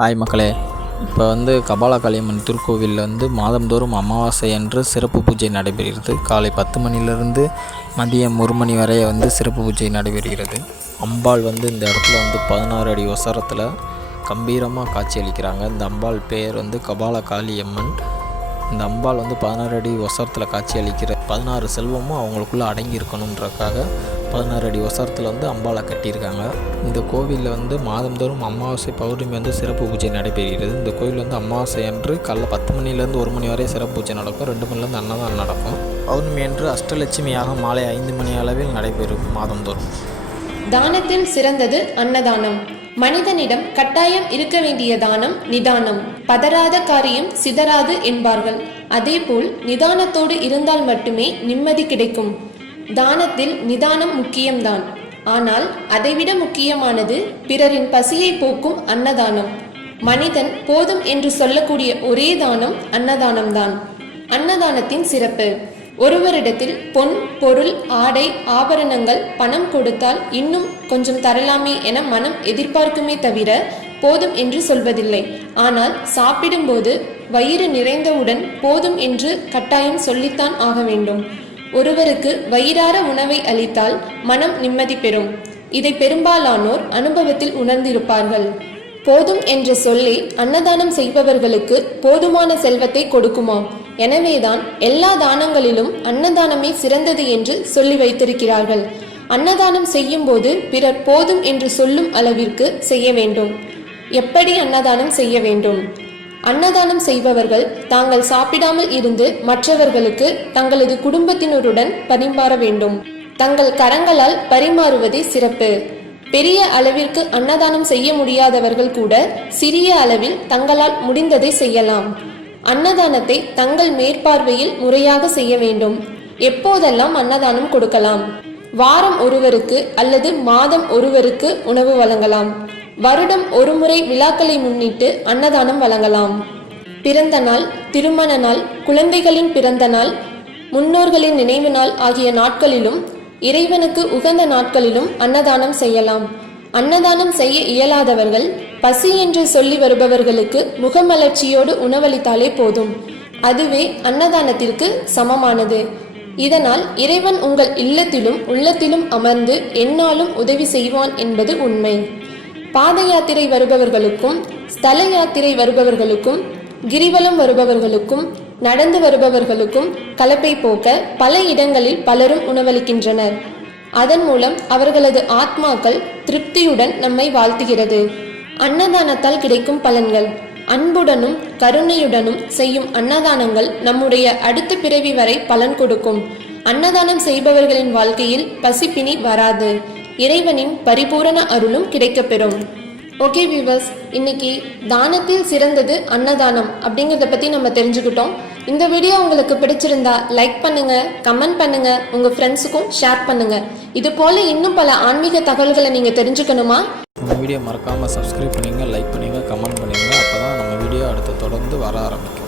Hi மக்களே, இப்போ கபால காளியம்மன் திருக்கோவிலில் மாதந்தோறும் அமாவாசை அன்று சிறப்பு பூஜை நடைபெறுகிறது. காலை 10 மணிலிருந்து மதியம் 1 மணி வரை சிறப்பு பூஜை நடைபெறுகிறது. அம்பாள் இந்த இடத்துல 16 அடி உசரத்தில் கம்பீரமாக காட்சி அளிக்கிறாங்க. இந்த அம்பாள் பெயர் கபால காளியம்மன். இந்த அம்பாள் 16 அடி உசரத்தில் காட்சி அளிக்கிற 16 செல்வமும் அவங்களுக்குள்ளே அடங்கி இருக்கணுன்றக்காக 16 அடி உசரத்தில் அம்பாளை கட்டியிருக்காங்க. இந்த கோவிலில் மாதந்தோறும் அமாவாசை பௌர்ணமி சிறப்பு பூஜை நடைபெறுகிறது. இந்த கோவில் அமாவாசை அன்று காலைல 10 மணிலேருந்து 1 மணி வரை சிறப்பு பூஜை நடக்கும். 2 மணிலேருந்து அன்னதானம் நடக்கும். பௌர்ணமி அன்று அஷ்டலட்சுமியாக மாலை 5 மணி அளவில் நடைபெறும். மாதந்தோறும் தானத்தில் சிறந்தது அன்னதானம். மனிதனிடம் கட்டாயம் இருக்க வேண்டிய தானம் நிதானம். பதறாத காரியம் சிதறாது என்பார்கள். அதேபோல் நிதானத்தோடு இருந்தால் மட்டுமே நிம்மதி கிடைக்கும். தானத்தில் நிதானம் முக்கியம்தான். ஆனால் அதைவிட முக்கியமானது பிறரின் பசியை போக்கும் அன்னதானம். மனிதன் போதும் என்று சொல்லக்கூடிய ஒரே தானம் அன்னதானம்தான். அன்னதானத்தின் சிறப்பு: ஒருவரிடத்தில் பொன், பொருள், ஆடை, ஆபரணங்கள், பணம் கொடுத்தால் இன்னும் கொஞ்சம் தரலாமே என மனம் எதிர்பார்க்குமே தவிர போதும் என்று சொல்வதில்லை. ஆனால் சாப்பிடும்போது வயிறு நிறைந்தவுடன் போதும் என்று கட்டாயம் சொல்லித்தான் ஆக வேண்டும். ஒருவருக்கு வயிறார உணவை அளித்தால் மனம் நிம்மதி பெறும். இதை பெரும்பாலானோர் அனுபவத்தில் உணர்ந்திருப்பார்கள். போதும் என்ற சொல்லே அன்னதானம் செய்பவர்களுக்கு போதுமான செல்வத்தை கொடுக்குமாம். எனவேதான் எல்லா தானங்களிலும் அன்னதானமே சிறந்தது என்று சொல்லி வைத்திருக்கிறார்கள். அன்னதானம் செய்யும் போது பிறர் போதும் என்று சொல்லும் அளவிற்கு செய்ய வேண்டும். எப்படி அன்னதானம் செய்ய வேண்டும்? அன்னதானம் செய்பவர்கள் தாங்கள் சாப்பிடாமல் இருந்து மற்றவர்களுக்கு தங்களது குடும்பத்தினருடன் பரிமாற வேண்டும். தங்கள் கரங்களால் பரிமாறுவதே சிறப்பு. பெரிய அளவிற்கு அன்னதானம் செய்ய முடியாதவர்கள் கூட சிறிய அளவில் தங்களால் முடிந்ததை செய்யலாம். அன்னதானத்தை தங்கள் மேற்பார்வையில் முறையாக செய்ய வேண்டும். எப்போதெல்லாம் அன்னதானம் கொடுக்கலாம்? வாரம் ஒருவருக்கு அல்லது மாதம் ஒருவருக்கு உணவு வழங்கலாம். வருடம் ஒரு முறை விழாக்களை முன்னிட்டு அன்னதானம் வழங்கலாம். பிறந்த நாள், திருமண நாள், குழந்தைகளின் பிறந்த நாள், முன்னோர்களின் நினைவு நாள் ஆகிய நாட்களிலும் இறைவனுக்கு உகந்த நாட்களிலும் அன்னதானம் செய்யலாம். அன்னதானம் செய்ய இயலாதவர்கள் பசி என்று சொல்லி வருபவர்களுக்கு முகமலர்ச்சியோடு உணவளித்தாலே போதும். அதுவே அன்னதானத்திற்கு சமமானது. இதனால் இறைவன் உங்கள் இல்லத்திலும் உள்ளத்திலும் அமர்ந்து எந்நாளும் உதவி செய்வான் என்பது உண்மை. பாத யாத்திரை வருபவர்களுக்கும், ஸ்தல யாத்திரை வருபவர்களுக்கும், கிரிவலம் வருபவர்களுக்கும், நடந்து வருபவர்களுக்கும் கலப்பை போக்க பல இடங்களில் பலரும் உணவளிக்கின்றனர். அதன் மூலம் அவர்களது ஆத்மாக்கள் திருப்தியுடன் நம்மை வாழ்த்துகிறது. அன்னதானத்தால் கிடைக்கும் பலன்கள்: அன்புடனும் கருணையுடனும் செய்யும் அன்னதானங்கள் நம்முடைய அடுத்த பிறவி வரை பலன் கொடுக்கும். அன்னதானம் செய்பவர்களின் வாழ்க்கையில் பசிப்பினி வராது. இறைவனின் பரிபூரண அருளும் கிடைக்கப்பெறும். ஓகே வியூவர்ஸ், இன்னைக்கு தானத்தில் சிறந்தது அன்னதானம் அப்படிங்கிறத பற்றி நம்ம தெரிஞ்சுக்கிட்டோம். இந்த வீடியோ உங்களுக்கு பிடிச்சிருந்தா லைக் பண்ணுங்க, கமெண்ட் பண்ணுங்க, உங்கள் ஃப்ரெண்ட்ஸுக்கும் ஷேர் பண்ணுங்க. இது போல இன்னும் பல ஆன்மீக தகவல்களை நீங்கள் தெரிஞ்சுக்கணுமா? நம்ம வீடியோ மறக்காமல் சப்ஸ்கிரைப் பண்ணுங்க, லைக் பண்ணுங்க, கமெண்ட் பண்ணுங்க. அப்போ தான் நம்ம வீடியோ அடுத்து தொடர்ந்து வர ஆரம்பிக்கும்.